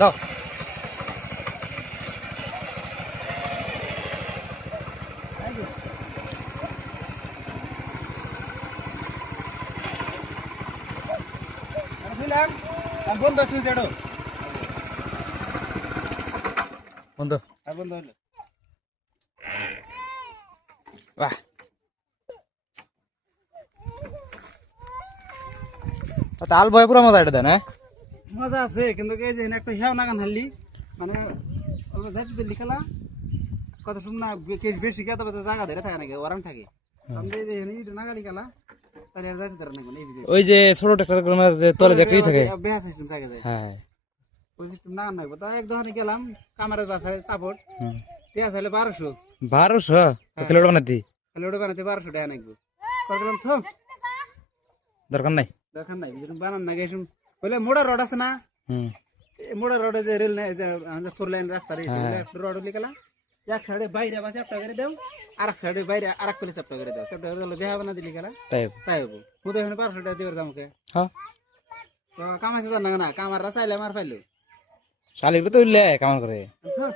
দাও বন্ধ switch ado বন্ধ বন্ধ হলো বাহ তাল ভয় পুরো মজা এটা দেয় না মজা আছে কিন্তু এই যে একটা হিয়াও নাগান হারলি মানে অল্প যাইতে দিলি খেলা কত শুননা কেস বেশি কে তবে জায়গা ধরে থাকে নাকি ওরাম থাকে আমরা এই যে নাগালি খেলা তাহলে আর যাইতে ধরে নাকি এই যে ওই যে ছোট ট্রাক্টর গুলোর যে তলে যে কি থাকে বেহা সিস্টেম থাকে যায় হ্যাঁ ওই সিস্টেম নাগান নাই তো এক দোকানে গেলাম কামারের বাসায় চাপট পেঁয়াজ হলে 1200 1200 কিলো বানাতি তাহলে ওটা বানাতে 1200 টাকা নাকবো করলাম থম দরকার নাই দরকার নাই যেরকম বানান না গেছুন বলে মোড়া রড আছে না মোড়া রডে যে রেল নাই যে 4 লাইন রাস্তা রয়েছে রড লিখলা এক সাইডে বাইরে বাসে একটা করে দাও আর এক সাইডে বাইরে আর এক করে চাপটা করে দাও চাপটা করে দিলে বেহা বানা দিলি গেলা তাই হবো মুদে এখানে 1200 টাকা দিবার দামকে হ্যাঁ তো কামাইছে জানা না কামাররা চাইলে আমার পাইলো শালির তো উঠলে কেমন করে হ্যাঁ